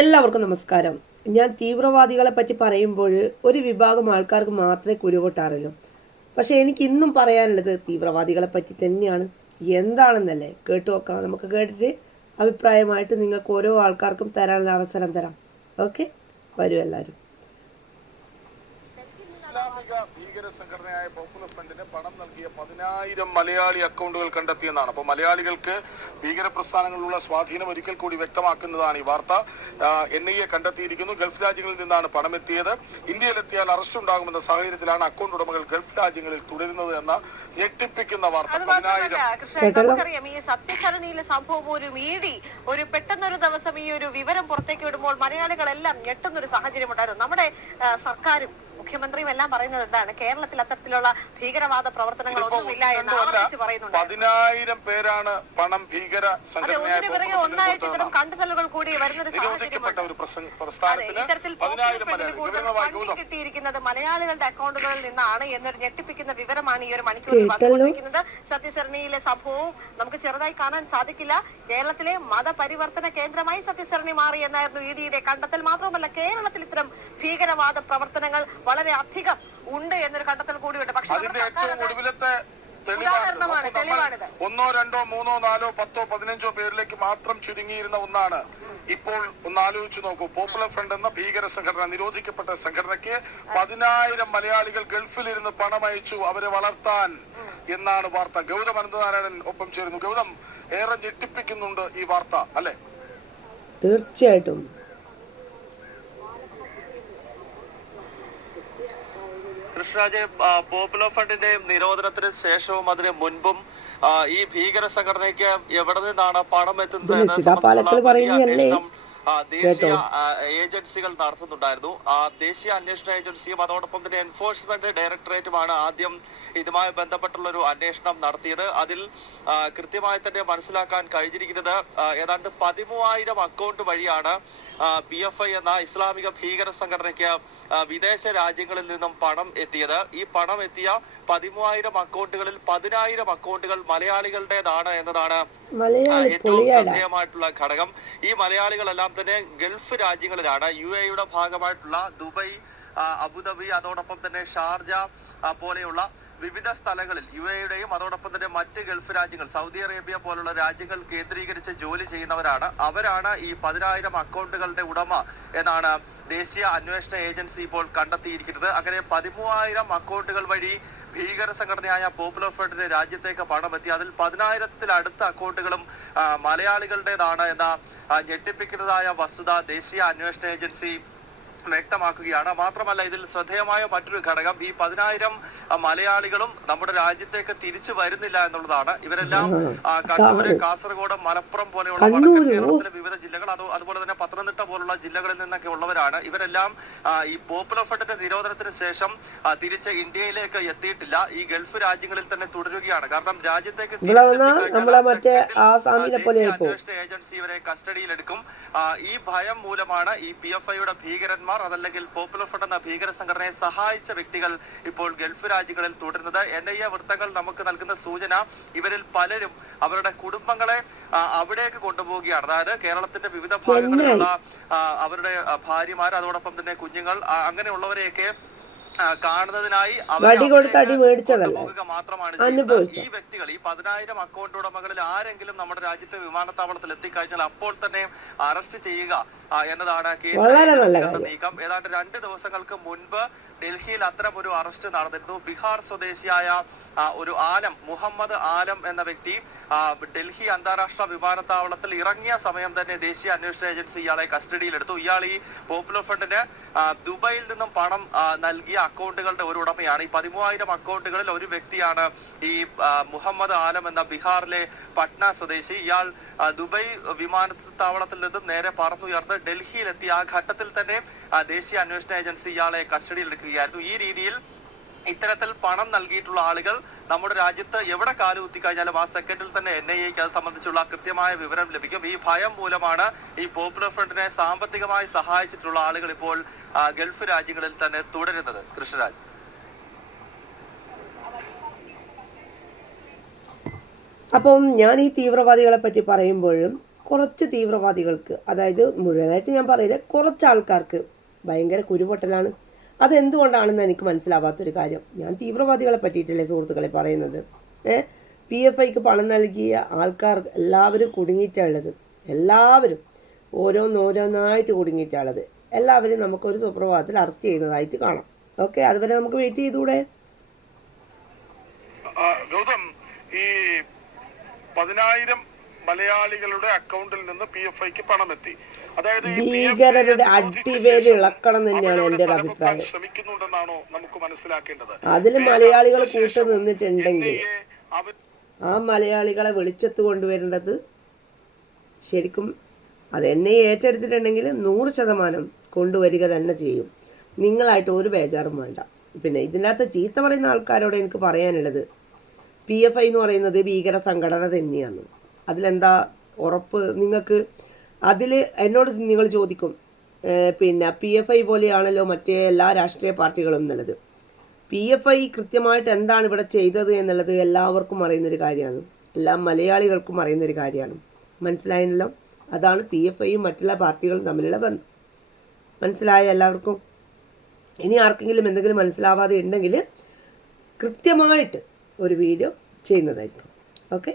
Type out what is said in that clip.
എല്ലാവർക്കും നമസ്കാരം. ഞാൻ തീവ്രവാദികളെ പറ്റി പറയുമ്പോൾ ഒരു വിഭാഗം ആൾക്കാർക്ക് മാത്രമേ കുരുകൊട്ടാറുള്ളൂ. പക്ഷെ എനിക്ക് ഇന്നും പറയാനുള്ളത് തീവ്രവാദികളെ പറ്റി തന്നെയാണ്. എന്താണെന്നല്ലേ കേട്ടു നോക്കാം. നമുക്ക് കേട്ടിട്ട് അഭിപ്രായമായിട്ട് നിങ്ങൾക്ക് ഓരോ ആൾക്കാർക്കും തരാനുള്ള അവസരം തരാം. ഓക്കെ, വരൂ എല്ലാവരും. ഇസ്ലാമിക ഭീകര സംഘടനയായ പോപ്പുലർ ഫ്രണ്ടിന് പണം നൽകിയ 10,000 മലയാളി അക്കൗണ്ടുകൾ കണ്ടെത്തിയെന്നാണ്. അപ്പോൾ മലയാളികൾക്ക് ഭീകര പ്രസ്ഥാനങ്ങളിലുള്ള സ്വാധീനം ഒരിക്കൽ കൂടി വ്യക്തമാക്കുന്നതാണ് ഈ വാർത്ത. NIA കണ്ടെത്തിയിരിക്കുന്നു. ഗൾഫ് രാജ്യങ്ങളിൽ നിന്നാണ് പണം എത്തിയത്. ഇന്ത്യയിലെത്തിയാൽ അറസ്റ്റ് ഉണ്ടാകുമെന്ന സാഹചര്യത്തിലാണ് അക്കൗണ്ട് ഉടമകൾ ഗൾഫ് രാജ്യങ്ങളിൽ തുടരുന്നത് എന്ന ഞെട്ടിപ്പിക്കുന്ന വാർത്ത. നമുക്കറിയാം, ഈ സത്യസരണിയിലെ സംഭവം ഒരു പെട്ടെന്നൊരു ദിവസം ഈ ഒരു വിവരം പുറത്തേക്ക് വിടുമ്പോൾ മലയാളികളെല്ലാം ഞെട്ടുന്നൊരു സാഹചര്യം ഉണ്ടായിരുന്നു. നമ്മുടെ സർക്കാരും മുഖ്യമന്ത്രിയും എല്ലാം പറയുന്നത് എന്താണ്, കേരളത്തിൽ അത്തരത്തിലുള്ള ഭീകരവാദ പ്രവർത്തനങ്ങളൊന്നുമില്ല എന്ന് ആവർത്തിച്ച് പറയുന്നുണ്ട്. 10,000 പേരാണ് പണം ഭീകര ഒന്നിനു പിറകെ ഒന്നായിട്ട് ഇത്തരം കണ്ടെത്തലുകൾ കൂടി വരുന്നൊരു ഇത്തരത്തിൽ കിട്ടിയിരിക്കുന്നത് മലയാളികളുടെ അക്കൗണ്ടുകളിൽ നിന്നാണ് എന്നൊരു ഞെട്ടിപ്പിക്കുന്ന വിവരമാണ് ഈ ഒരു മണിക്കൂറിൽ പങ്കുവയ്ക്കുന്നത്. സത്യസരണിയിലെ സംഭവവും നമുക്ക് ചെറുതായി കാണാൻ സാധിക്കില്ല. കേരളത്തിലെ മതപരിവർത്തന കേന്ദ്രമായി സത്യസരണി മാറി എന്നായിരുന്നു EDയുടെ കണ്ടെത്തൽ. മാത്രമല്ല, കേരളത്തിൽ ഇത്തരം ഭീകരവാദ പ്രവർത്തനങ്ങൾ വളരെ അധികം ഉണ്ട് എന്നൊരു കണ്ടെത്തൽ കൂടിയുണ്ട്. പക്ഷേ തെളിവാണിത്. 1, 2, 3, 4, 10, 15 പേരിലേക്ക് മാത്രം ചുരുങ്ങിയിരുന്ന ഒന്നാണ്. ഇപ്പോൾ ഒന്ന് ആലോചിച്ചു നോക്കൂ. പോപ്പുലർ ഫ്രണ്ട് എന്ന ഭീകര സംഘടന, നിരോധിക്കപ്പെട്ട സംഘടനയ്ക്ക് 10,000 മലയാളികൾ ഗൾഫിലിരുന്ന് പണം അയച്ചു അവരെ വളർത്താൻ എന്നാണ് വാർത്ത. ഗൗതം അനന്തനാരായണൻ ഒപ്പം ചേരുന്നു. ഗൗതം, ഏറെ ഞെട്ടിപ്പിക്കുന്നുണ്ട് ഈ വാർത്ത, അല്ലെ? തീർച്ചയായിട്ടും. കൃഷ്ണരാജ്, പോപ്പുലർ ഫണ്ടിന്റെ നിരോധനത്തിന് ശേഷവും അതിന് മുൻപും ഈ ഭീകര സംഘടനയ്ക്ക് എവിടെ നിന്നാണ് പണം എത്തുന്നത് ദേശീയ ഏജൻസികൾ നടത്തുന്നുണ്ടായിരുന്നു. ദേശീയ അന്വേഷണ ഏജൻസിയും അതോടൊപ്പം തന്നെ എൻഫോഴ്സ്മെന്റ് ഡയറക്ടറേറ്റുമാണ് ആദ്യം ഇതുമായി ബന്ധപ്പെട്ടുള്ള ഒരു അന്വേഷണം നടത്തിയത്. അതിൽ കൃത്യമായി തന്നെ മനസ്സിലാക്കാൻ കഴിഞ്ഞിരിക്കുന്നത് ഏതാണ്ട് 13,000 അക്കൗണ്ട് വഴിയാണ് PFI എന്ന ഇസ്ലാമിക ഭീകര സംഘടനയ്ക്ക് വിദേശ രാജ്യങ്ങളിൽ നിന്നും പണം എത്തിയത്. ഈ പണം എത്തിയ 13,000 അക്കൗണ്ടുകളിൽ 10,000 അക്കൗണ്ടുകൾ മലയാളികളുടേതാണ് എന്നതാണ് ഏറ്റവും ശ്രദ്ധേയമായിട്ടുള്ള ഘടകം. ഈ മലയാളികളെല്ലാം തന്നെ ഗൾഫ് രാജ്യങ്ങളിലാണ്. UAEയുടെ ഭാഗമായിട്ടുള്ള ദുബൈ, അബുദാബി, അതോടൊപ്പം തന്നെ ഷാർജ പോലെയുള്ള വിവിധ സ്ഥലങ്ങളിൽ UAEയുടെയും അതോടൊപ്പം തന്നെ മറ്റ് ഗൾഫ് രാജ്യങ്ങൾ, സൗദി അറേബ്യ പോലുള്ള രാജ്യങ്ങൾ കേന്ദ്രീകരിച്ച് ജോലി ചെയ്യുന്നവരാണ്. അവരാണ് ഈ 10,000 അക്കൗണ്ടുകളുടെ ഉടമ എന്നാണ് ദേശീയ അന്വേഷണ ഏജൻസി ഇപ്പോൾ കണ്ടെത്തിയിരിക്കുന്നത്. അങ്ങനെ 13,000 അക്കൗണ്ടുകൾ വഴി ഭീകര സംഘടനയായ പോപ്പുലർ ഫ്രണ്ടിന് രാജ്യത്തേക്ക് പണമെത്തി. അതിൽ 10,000-ത്തിലടുത്ത അക്കൗണ്ടുകളും മലയാളികളുടേതാണ് എന്ന ഞെട്ടിപ്പിക്കുന്നതായ വസ്തുത ദേശീയ അന്വേഷണ ഏജൻസി വ്യക്തമാക്കുകയാണ്. മാത്രമല്ല, ഇതിൽ ശ്രദ്ധേയമായ മറ്റൊരു ഘടകം, ഈ 10,000 മലയാളികളും നമ്മുടെ രാജ്യത്തേക്ക് തിരിച്ചു വരുന്നില്ല എന്നുള്ളതാണ്. ഇവരെല്ലാം കണ്ണൂര്, കാസർഗോഡ്, മലപ്പുറം പോലെയുള്ള വടക്കൻ കേരളത്തിലെ വിവിധ ജില്ലകൾ, അതുപോലെ തന്നെ പത്തനംതിട്ട പോലുള്ള ജില്ലകളിൽ നിന്നൊക്കെ ഉള്ളവരാണ്. ഇവരെല്ലാം ഈ പോപ്പുലർ ഫ്രണ്ടിന്റെ നിരോധനത്തിന് ശേഷം തിരിച്ച് ഇന്ത്യയിലേക്ക് എത്തിയിട്ടില്ല. ഈ ഗൾഫ് രാജ്യങ്ങളിൽ തന്നെ തുടരുകയാണ്. കാരണം രാജ്യത്തേക്ക് അന്വേഷണ ഏജൻസി ഇവരെ കസ്റ്റഡിയിലെടുക്കും. ഈ ഭയം മൂലമാണ് ഈ PFIയുടെ ഭീകരന്മാർ, അതല്ലെങ്കിൽ പോപ്പുലർ ഫ്രണ്ട് എന്ന ഭീകര സംഘടനയെ സഹായിച്ച വ്യക്തികൾ ഇപ്പോൾ ഗൾഫ് രാജ്യങ്ങളിൽ തുടരുന്നത്. NIA വൃത്തങ്ങൾ നമുക്ക് നൽകുന്ന സൂചന, ഇവരിൽ പലരും അവരുടെ കുടുംബങ്ങളെ അവിടേക്ക് കൊണ്ടുപോവുകയാണ്. അതായത് കേരളത്തിന്റെ വിവിധ ഭാഗങ്ങളിലുള്ള അവരുടെ ഭാര്യമാർ, അതോടൊപ്പം തന്നെ കുഞ്ഞുങ്ങൾ, അങ്ങനെയുള്ളവരെയൊക്കെ കാണുന്നതിനായി മാത്രമാണ് ഈ വ്യക്തികൾ. ഈ 10,000 അക്കൗണ്ട് ഉടമകളിൽ ആരെങ്കിലും നമ്മുടെ രാജ്യത്തെ വിമാനത്താവളത്തിൽ എത്തിക്കഴിഞ്ഞാൽ അപ്പോൾ തന്നെ അറസ്റ്റ് ചെയ്യുക എന്നതാണ് കേന്ദ്ര നീക്കം. ഏതാണ്ട് 2 ദിവസങ്ങൾക്ക് മുൻപ് ഡൽഹിയിൽ അത്തരം ഒരു അറസ്റ്റ് നടന്നിരുന്നു. ബീഹാർ സ്വദേശിയായ ഒരു മുഹമ്മദ് ആലം എന്ന വ്യക്തി ഡൽഹി അന്താരാഷ്ട്ര വിമാനത്താവളത്തിൽ ഇറങ്ങിയ സമയം തന്നെ ദേശീയ അന്വേഷണ ഏജൻസി ഇയാളെ കസ്റ്റഡിയിലെടുത്തു. ഇയാൾ ഈ പോപ്പുലർ ഫ്രണ്ടിന് ദുബൈയിൽ നിന്നും പണം നൽകിയ അക്കൗണ്ടുകളുടെ ഒരു ഉടമയാണ്. ഈ 13,000 അക്കൗണ്ടുകളിൽ ഒരു വ്യക്തിയാണ് ഈ മുഹമ്മദ് ആലം എന്ന ബീഹാറിലെ പട്ന സ്വദേശി. ഇയാൾ ദുബൈ വിമാനത്താവളത്തിൽ നിന്നും നേരെ പറന്നുയർന്ന് ഡൽഹിയിലെത്തി. ആ ഘട്ടത്തിൽ തന്നെ ദേശീയ അന്വേഷണ ഏജൻസി ഇയാളെ കസ്റ്റഡിയിലെടുക്കുകയായിരുന്നു. ഈ രീതിയിൽ ഇത്തരത്തിൽ പണം നൽകിയിട്ടുള്ള ആളുകൾ നമ്മുടെ രാജ്യത്ത് എവിടെ കാലുകുത്തി കഴിഞ്ഞാലും ആ സെക്കൻഡിൽ തന്നെ NIAക്ക് അത് സംബന്ധിച്ചുള്ള കൃത്യമായ വിവരം ലഭിക്കും. ഈ ഭയം മൂലമാണ് ഈ പോപ്പുലർ ഫ്രണ്ടിനെ സാമ്പത്തികമായി സഹായിച്ചിട്ടുള്ള ആളുകൾ ഇപ്പോൾ ഗൾഫ് രാജ്യങ്ങളിൽ തന്നെ തുടരുന്നത്. കൃഷ്ണരാജ്, അപ്പം ഞാൻ ഈ തീവ്രവാദികളെ പറ്റി പറയുമ്പോഴും കുറച്ച് തീവ്രവാദികൾക്ക്, അതായത് മുഴുവനായിട്ട് ഞാൻ പറയില്ല, കുറച്ച് ആൾക്കാർക്ക് ഭയങ്കര കുരുപൊട്ടലാണ്. അതെന്തുകൊണ്ടാണെന്ന് എനിക്ക് മനസ്സിലാവാത്തൊരു കാര്യം. ഞാൻ തീവ്രവാദികളെ പറ്റിയിട്ടല്ലേ സുഹൃത്തുക്കളെ പറയുന്നത്. PFIക്ക് പണം നൽകിയ ആൾക്കാർ എല്ലാവരും കുടുങ്ങിയിട്ടുള്ളത്, എല്ലാവരും ഓരോന്നോരോന്നായിട്ട് കുടുങ്ങിയിട്ടുള്ളത്. എല്ലാവരും നമുക്കൊരു സുപ്രഭാതത്തിൽ അറസ്റ്റ് ചെയ്യുന്നതായിട്ട് കാണാം. ഓക്കെ, അതുവരെ നമുക്ക് വെയിറ്റ് ചെയ്തുകൂടെ? ഗൗതം, ഈ 10,000 മലയാളികളുടെ അക്കൗണ്ടിൽ നിന്ന് PFIക്ക് പണമെത്തി. അതായത് ഭീകരരുടെ അടിവേര് ഇളക്കണം തന്നെയാണ് എൻ്റെ ഒരു അഭിപ്രായം. ശ്രമിക്കുന്നുണ്ടെന്നാണോ നമുക്ക് മനസ്സിലാക്കേണ്ടത്? അതിൽ മലയാളികൾ കൂട്ടു നിന്നിട്ടുണ്ടെങ്കിൽ ആ മലയാളികളെ വെളിച്ചത്ത് കൊണ്ടുവരേണ്ടത് ശരിക്കും അത് എന്നെ ഏറ്റെടുത്തിട്ടുണ്ടെങ്കിൽ 100% കൊണ്ടുവരിക തന്നെ ചെയ്യും. നിങ്ങളായിട്ട് ഒരു ബേജാറും വേണ്ട. പിന്നെ ഇതിനകത്ത് ചീത്ത പറയുന്ന ആൾക്കാരോട് എനിക്ക് പറയാനുള്ളത്, PFI എന്ന് പറയുന്നത് ഭീകര സംഘടന തന്നെയാണ്. അതിലെന്താ ഉറപ്പ് നിങ്ങൾക്ക്? അതിൽ എന്നോട് നിങ്ങൾ ചോദിക്കും, പിന്നെ PFI പോലെയാണല്ലോ മറ്റേ എല്ലാ രാഷ്ട്രീയ പാർട്ടികളും എന്നുള്ളത്. PFI കൃത്യമായിട്ട് എന്താണ് ഇവിടെ ചെയ്തത് എന്നുള്ളത് എല്ലാവർക്കും അറിയുന്നൊരു കാര്യമാണ്, എല്ലാ മലയാളികൾക്കും അറിയുന്നൊരു കാര്യമാണ്. മനസ്സിലായല്ലോ? അതാണ് PFIയും മറ്റുള്ള പാർട്ടികളും തമ്മിലുള്ള ബന്ധം. മനസ്സിലായ എല്ലാവർക്കും? ഇനി ആർക്കെങ്കിലും എന്തെങ്കിലും മനസ്സിലാവാതെ ഉണ്ടെങ്കിൽ കൃത്യമായിട്ട് ഒരു വീഡിയോ ചെയ്യുന്നതായിരിക്കും. ഓക്കെ.